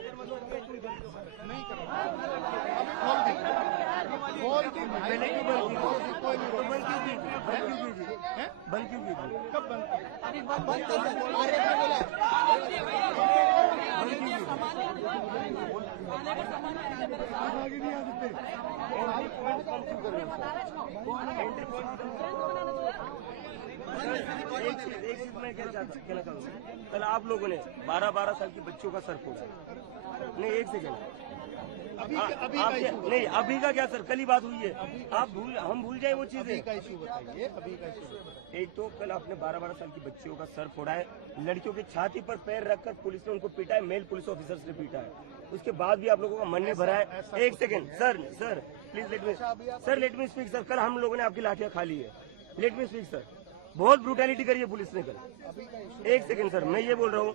नहीं करो, खोल दी मैंने क्यों बंद की? बंद क्यों की? कब बंद की? अभी बंद आगे नहीं आ सकते। एक चीज मैं कहना चाहूँगा, कल आप लोगों ने 12-12 साल के बच्चों का सर फोड़ा। नहीं, एक सेकंड, नहीं अभी का क्या सर, कल ही बात हुई है। हम भूल जाए वो चीजें। अभी का इशू बताइए, अभी का इशू। एक तो कल आपने 12-12 साल की बच्चियों का सर फोड़ा है, लड़कियों की छाती पर पैर रखकर पुलिस ने उनको पीटा है, मेल पुलिस ऑफिसर्स ने पीटा है। उसके बाद भी आप लोगों का मन नहीं भरा है। एक second sir please let me speak sir. कल हम लोगों ने आपकी लाठियां खा ली है, लेट मी स्पीक सर। बहुत ब्रूटैलिटी करी है पुलिस ने कल। एक सेकंड सर, मैं ये बोल रहा हूँ,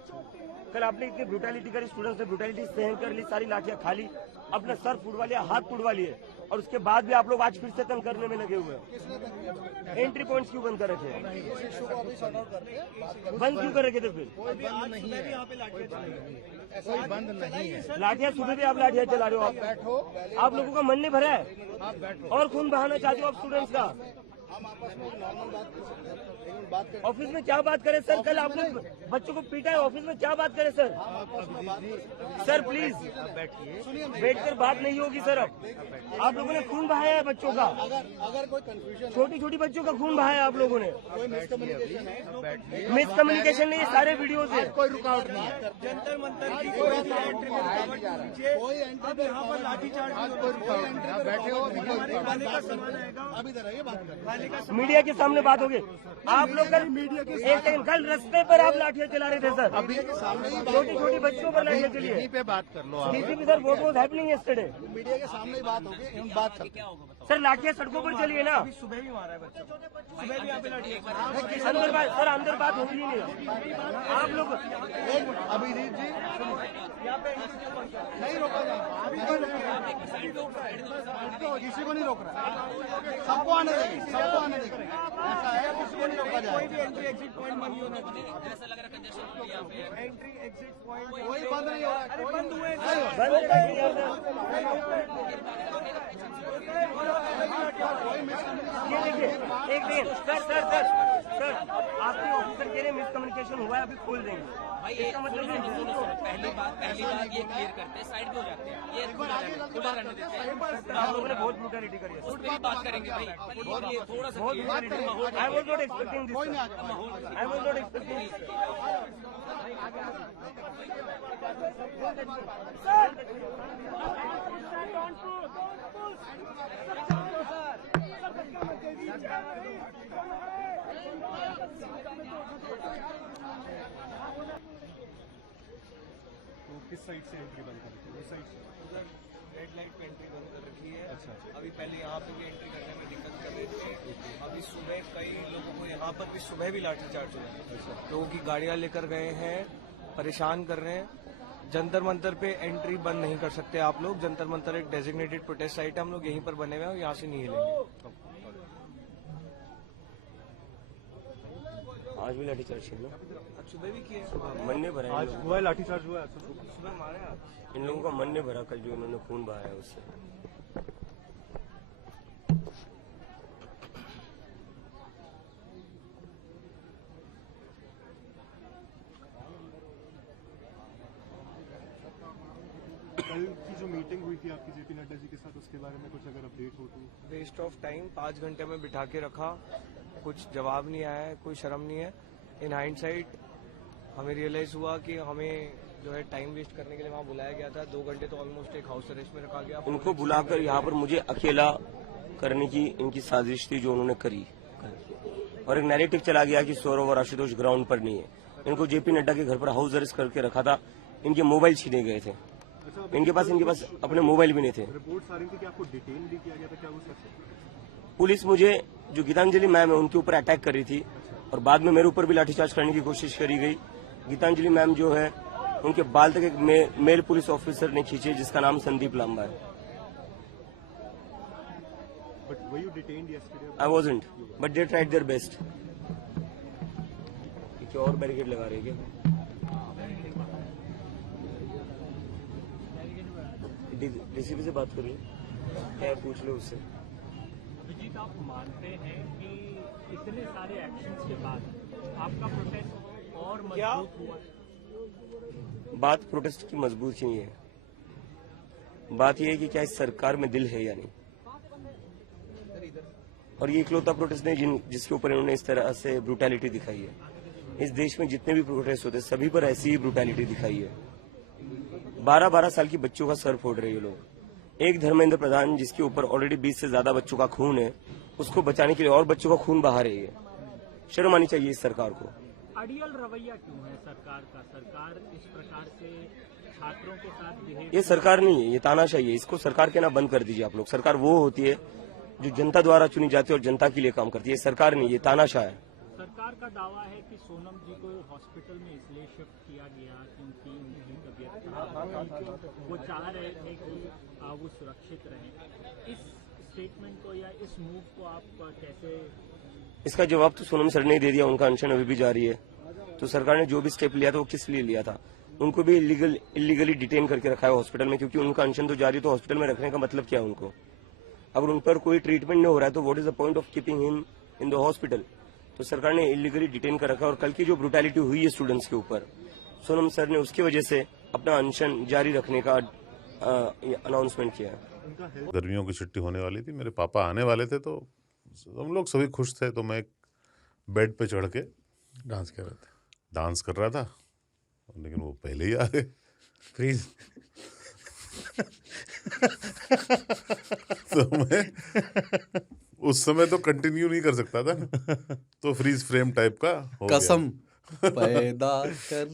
कल आपने इतनी ब्रूटैलिटी करी, स्टूडेंट्स ने ब्रूटैलिटी सहन कर ली, सारी लाठियां खा ली, अपना सर फुड़वा लिया, हाथ फुड़वा लिए, और उसके बाद भी आप लोग आज फिर से तंग करने में लगे हुए हैं। एंट्री पॉइंट्स क्यों बंद कर रखे हैं? बंद क्यों कर रखे थे फिर? कोई बंद नहीं है। लाठियां सुबह भी आप लाठियां चला रहे हो। आप बैठो, आप लोगों का मन नहीं भरा है आप बैठो। और खून बहाना चाहते हो आप स्टूडेंट्स का। हम आपस में नॉर्मल बात कर सकते हैं, लेकिन बात करें। ऑफिस में क्या बात करें सर? कल आपने बच्चों को पीटा है, ऑफिस में क्या बात करें सर? सर प्लीज बैठिए, बैठकर बात नहीं होगी सर। अब आप लोगों ने खून बहाया है बच्चों का, अगर कोई कंफ्यूजन, छोटी छोटी बच्चों का खून बहाया है आप लोगों ने। कोई मिसकम्युनिकेशन है, मिसकम्युनिकेशन नहीं, ये सारे वीडियोज है। कोई रुकावट नहीं है। जंतर मंतर की कोई एंट्री में रुकावट नहीं कीजिए। कोई एंट्री अब यहाँ पर लाठीचार्ज कोई रुकावट नहीं। आप बैठे हो, अभी कोई रुकावट खाने का सामान आएगा, आप इधर आइए, बात करें। मीडिया के सामने बात होगी। आप लोग कल एक सेकंड, कल रास्ते पर आप लाठियां चला रहे थे सर, अभी के सामने ही छोटी छोटी बच्चों पर लाठियां चली यहीं है। पे बात कर लो। आप DCP sir, what was happening yesterday? Media के सामने ही बात होगी, हम बात करते हैं। सर लाठियां सड़कों पर चली है ना, अभी सुबह भी मारा है बच्चों को, सुबह भी यहाँ पे लाठी। अंदर बात सर, अंदर बात होगी ही नहीं। आप लोग अभिजीत जी नहीं रोका जाएगा, किसी को नहीं रोक रहा है, सबको आने देंगे, सबको आने देंगे। ऐसा है, किसी को नहीं रोका कोई भी जाएगा। एंट्री एग्जिट पॉइंट बंद नहीं होना चाहिए। ऐसा लग रहा है कंजेशन एंट्री एग्जिट पॉइंट कोई बंद नहीं हो रहा है। अरे बंद हुए हैं। बंद करिए सर। ये देखिए, एक दिन सर आपके ऑफिसर कह रहे मिसकम्युनिकेशन हुआ है, अभी खोल देंगे। इसका मतलब पहली बात ये क्लियर करते हैं, साइड पे हो जाते हैं, ये खुला रहने देते हैं। आप लोगों ने बहुत ब्रूटैलिटी करी है। उस पर भी बात करेंगे भाई, पर ये थोड़ा सा बहुत brutality. I was not expecting this, I was not expecting this. किस साइड से एंट्री बंद कर रखी है? उस साइड से उधर रेड लाइट पे एंट्री बंद कर रखी है। अच्छा। अभी पहले यहाँ पे भी एंट्री करने में दिक्कत कर रहे थे। अभी सुबह कई लोगों को यहाँ पर भी सुबह भी लाठीचार्ज हुआ है। लोगों की गाड़ियाँ लेकर गए हैं, परेशान कर रहे हैं। जंतर मंतर पे एंट्री बंद नहीं कर सकते आप लोग। जंतर मंतर एक डेजिग्नेटेड प्रोटेस्ट साइट है, हम लोग यहीं पर बने हुए हैं और यहाँ से नहीं हिलेंगे। आज भी लाठीचार्ज है ना, आज सुबह भी किए, मन नहीं भरा आज हुआ है, लाठीचार्ज हुआ है। सुबह मारे आप। इन लोगों का मन नहीं भरा कल जो इन्होंने खून बहाया है उससे। कल की जो मीटिंग हुई थी आपकी जेपी नड्डा जी के साथ, उसके बारे में कुछ अगर अपडेट हो तो? वेस्ट ऑफ टाइम, 5 घंटे में बिठा के रखा, कुछ जवाब नहीं आया है, कोई शर्म नहीं है। इन हाइंडसाइट हमें रियलाइज हुआ कि हमें जो है टाइम वेस्ट करने के लिए वहाँ बुलाया गया था। 2 घंटे तो ऑलमोस्ट एक हाउस अरेस्ट में रखा गया। उनको बुलाकर यहाँ पर मुझे अकेला करने की इनकी साजिश थी जो उन्होंने करी, और एक नैरेटिव चला गया कि सौरव और आशुतोष ग्राउंड पर नहीं है। इनको जेपी नड्डा के घर पर हाउस अरेस्ट करके रखा था, इनके मोबाइल छीने गए थे, इनके पास अपने मोबाइल भी नहीं थे। रिपोर्ट आ रही थी कि आपको डिटेन भी किया गया था, क्या वो सच है? पुलिस मुझे, जो गीतांजलि मैम है, उनके ऊपर अटैक कर रही थी और बाद में मेरे ऊपर भी लाठीचार्ज करने की कोशिश करी गई। गीतांजलि मैम जो है, उनके बाल तक एक मेल पुलिस ऑफिसर ने खींचे जिसका नाम संदीप लांबा है। But were you detained yesterday? I wasn't, but they tried their best. क्या और बैरिकेड लगा रही है क्या? डीसीपी से बात करिए, क्या है पूछ लो उससे। अभिजीत, आप मानते हैं कि इतने सारे एक्शंस के बाद आपका प्रोटेस्ट और मजबूत हुआ? बात प्रोटेस्ट की मजबूत नहीं है, बात यह है कि क्या इस सरकार में दिल है या नहीं। और ये इकलौता प्रोटेस्ट नहीं जिसके ऊपर इन्होंने इस तरह से ब्रूटैलिटी दिखाई है। इस देश में जितने भी प्रोटेस्ट होते हैं सभी पर ऐसी ही ब्रूटैलिटी दिखाई है। 12-12 साल की बच्चों का सर फोड़ रहे हैं ये लोग। एक धर्मेंद्र प्रधान जिसके ऊपर ऑलरेडी 20 से ज्यादा बच्चों का खून है, उसको बचाने के लिए और बच्चों का खून बहा रही है। शर्म आनी चाहिए इस सरकार को। अड़ियल रवैया क्यों है सरकार का? सरकार इस प्रकार से छात्रों के साथ बिहेव, ये सरकार नहीं है, ये तानाशाही है। इसको सरकार के ना बंद कर दीजिए आप लोग। सरकार वो होती है जो जनता द्वारा चुनी जाती है और जनता के लिए काम करती है। सरकार नहीं, ये तानाशाह है। सरकार का दावा है कि सोनम जी को हॉस्पिटल में इसलिए शिफ्ट किया गया क्योंकि उनकी तबीयत खराब थी, वो चाह रहे थे कि वो सुरक्षित रहें। इस स्टेटमेंट को या इस मूव को आप कैसे? इसका जवाब तो सोनम सर ने दे दिया। उनका अनशन अभी भी जारी है। तो सरकार ने जो भी स्टेप लिया था वो किस लिए लिया था? उनको भी इलीगली डिटेन करके रखा है हॉस्पिटल में, क्योंकि उनका अनशन तो जारी। तो हॉस्पिटल में रखने का मतलब क्या है उनको? अगर उन पर कोई ट्रीटमेंट नहीं हो रहा है तो what is the point of keeping him in the hospital? तो सरकार ने इलीगली डिटेन कर रखा है। और कल की जो ब्रूटैलिटी हुई है स्टूडेंट्स के ऊपर, सोनम सर ने उसकी वजह से अपना अनशन जारी रखने का अनाउंसमेंट किया है। गर्मियों की छुट्टी होने वाली थी, मेरे पापा आने वाले थे, तो हम लोग सभी खुश थे। तो मैं बेड पे चढ़ के डांस कर रहा था, लेकिन वो पहले ही आ गए। फ्रीज। तो मैं उस समय तो कंटिन्यू नहीं कर सकता था ना, तो फ्रीज फ्रेम टाइप का हो गया। कसम पैदा कर